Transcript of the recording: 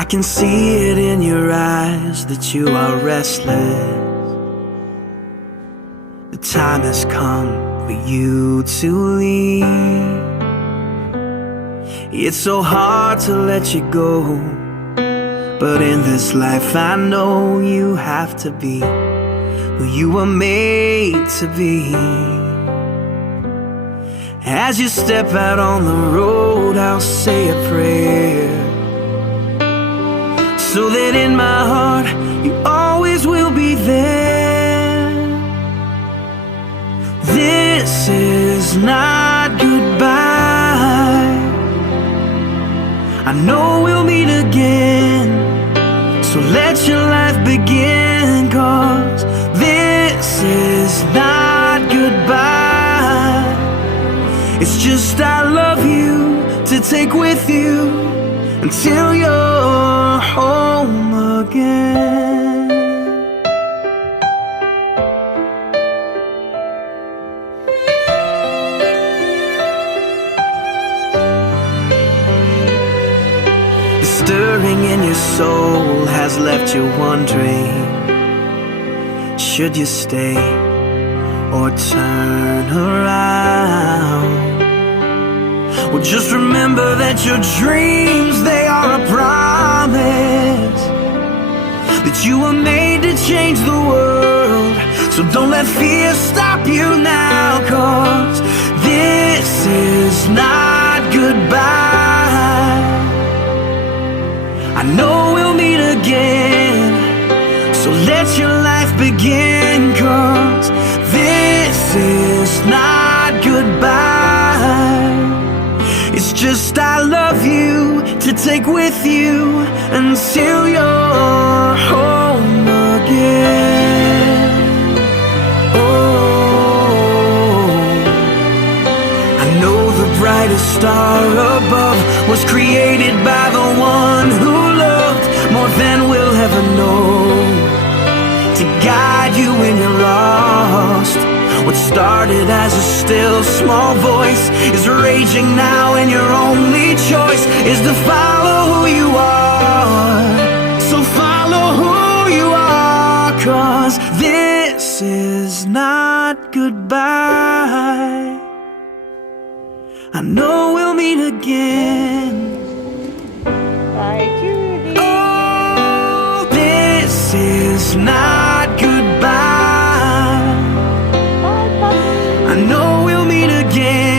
I can see it in your eyes that you are restless. The time has come for you to leave. It's so hard to let you go, but in this life I know you have to be who you were made to be. As you step out on the road, I'll say a prayer, so that in my heart you always will be there. This is not goodbye. I know we'll meet again, so let your life begin, 'cause this is not goodbye. It's just I love you to take with you until you're home again. The stirring in your soul has left you wondering, should you stay or turn around? Well, just remember that your dreams, they are a promise, that you were made to change the world. So don't let fear stop you now, 'cause this is not goodbye. I know we'll meet again, so let your life begin, 'cause this is not goodbye. It's just I love you to take with you until you're home again. Oh, I know the brightest star above was created by the one who loved more than we'll ever know, to guide you when you're lost. What started as a still small voice is raging now, and your only choice is to follow who you are. So follow who you are, 'cause this is not goodbye. I know we'll meet again. Oh, this is not goodbye. I know we'll meet again.